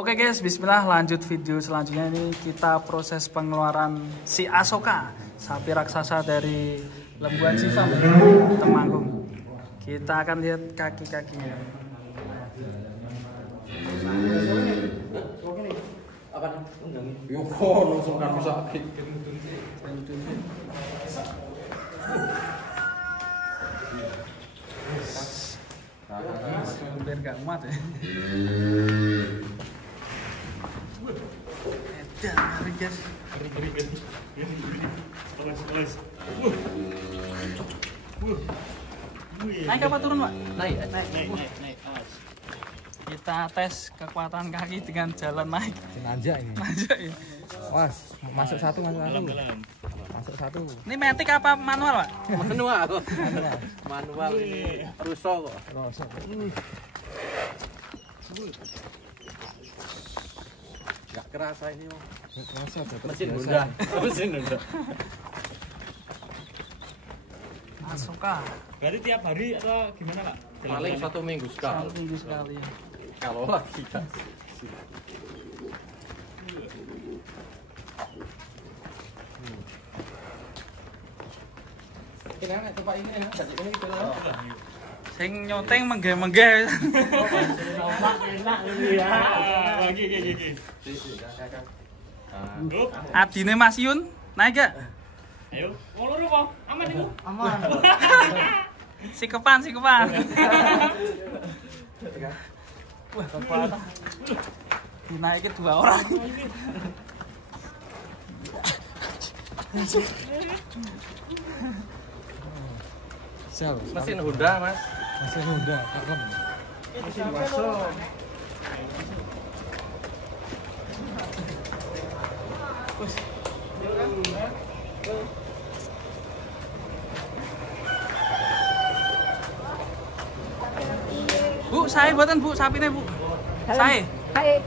Oke guys, bismillah, lanjut video selanjutnya. Ini kita proses pengeluaran si Asoka, sapi raksasa dari Lembuan Sivam Temanggung. Kita akan lihat kaki-kakinya. Apa nih? Yo, langsung kan bisa. Biar gak muat ya. Edan, guys. Naik apa turun, Pak? Naik. Awas. Kita tes kekuatan kaki dengan jalan naik. Sengaja ini. Sengaja ya. Was, masuk satu. Masuk satu. Ini metik apa manual, Pak? Manual ini ruso kok. Gak kerasa ini, Om. Gak kerasa. Mesin Honda. Asoka. Berarti tiap hari atau gimana, Pak? Paling 1 minggu sekali. Minggu sekali. Kalau lagi kan. Ini kan tempat ini kan jadi ini gitu loh. Sing nyoteng menggeh-menggeh. Lagi. Adine Mas Yun, naik gak? Ayo, ngolor apa? Aman itu? Aman. Sikepan. Wah, kekuatan. Dinaikin 2 orang. Mesin Honda, Mas. Mesin Honda, kalem. Mesin Waso. Bu, saya buatan Bu, sapine Bu. Saya. Hai.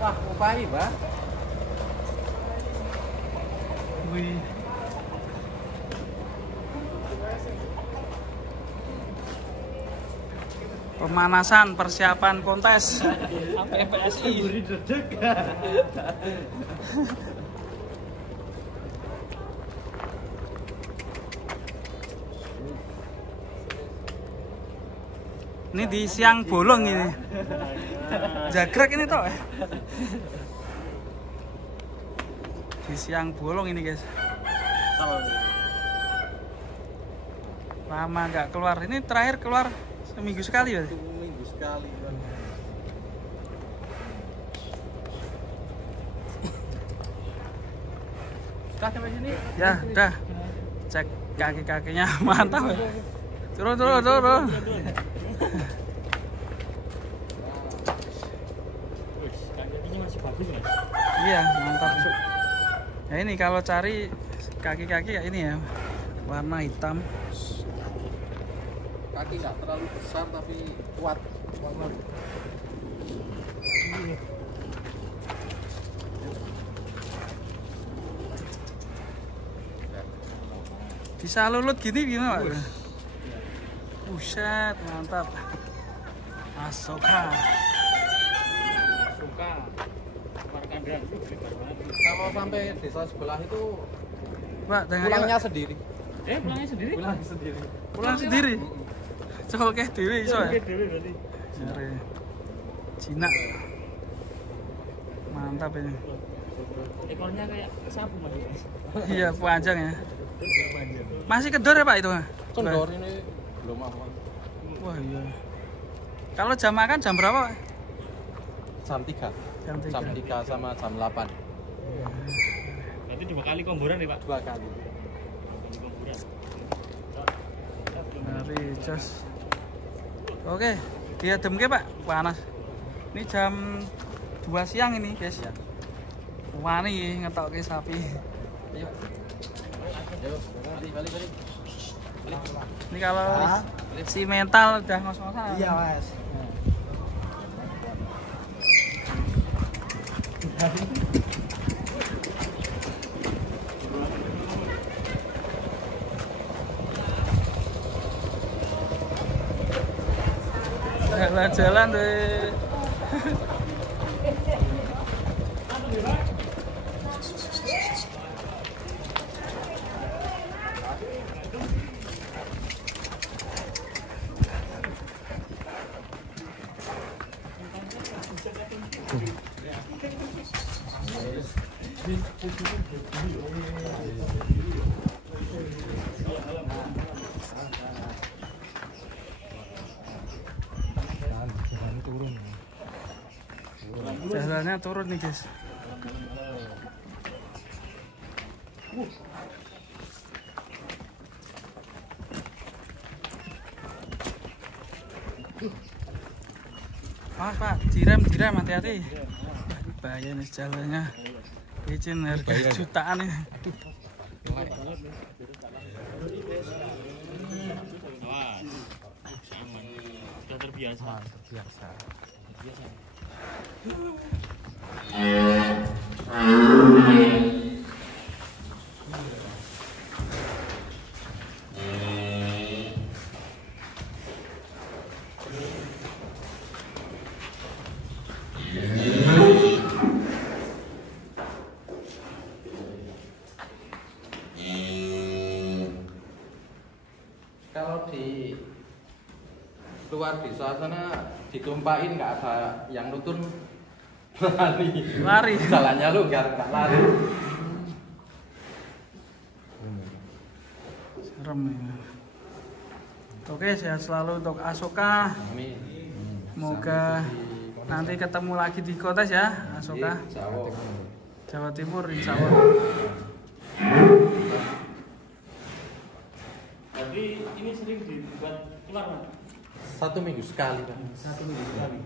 Wah, upahi, Pak. Wih. Pemanasan persiapan kontes PSI. Ini di siang bolong ini. Jagrek ini toh. Di siang bolong ini, guys. Lama nggak keluar. Ini terakhir keluar seminggu sekali ya. Seminggu sekali, Pak. Sudah sampai sini? Ya, udah. Cek kaki-kakinya mantap. Turun. Kakinya masih bagus, Mas. Iya, mantap. Ya ini kalau cari kaki-kaki ya ini ya. Warna hitam. Kaki nggak terlalu besar tapi kuat. Bisa lulut gini gimana, Pak? Buset, mantap. Asoka. Markandang. Kalau sampai desa sebelah itu Pak, pulangnya sendiri. Pulangnya sendiri? Pulang sendiri. Coba kayak dewi iso ya. Dewe berarti. Jare. Cina. Mantap ini. Ekornya kayak sapu, Mas. Iya, panjang ya. Masih kedor ya, Pak itu? Condor ini belum aman. Wah, iya. Kalau jam makan jam berapa, Pak? Jam 3. Jam 3. Jam 3 sama jam 8. Berarti 2 kali komboran ya, Pak? 2 kali. Mari jos. Oke, diademke, Pak. Panas. Ini jam 2 siang ini, guys. Wani ngetokke sapi. Ayo. Balik. Ini kalau si mental udah ngos-ngosan. Iya, Mas. Jalan-jalan deh. Jalannya turun nih guys. Mas Pak, direm hati-hati. Bahaya nih jalannya. Izin harga jutaan nih. Awas. Aman. Sudah terbiasa. Terbiasa. Kalau di luar desa sana ditumpahin nggak ada yang nutun Lari. Jalannya lu nggak lari. Serem ya. Oke, sehat selalu untuk Asoka. Amin. Semoga nanti ketemu lagi di kontes ya, Asoka. Jawa. Jawa Timur, insya Allah. Jadi ini sering dibuat keluar, Pak? 1 minggu sekali kan. 1 minggu sekali.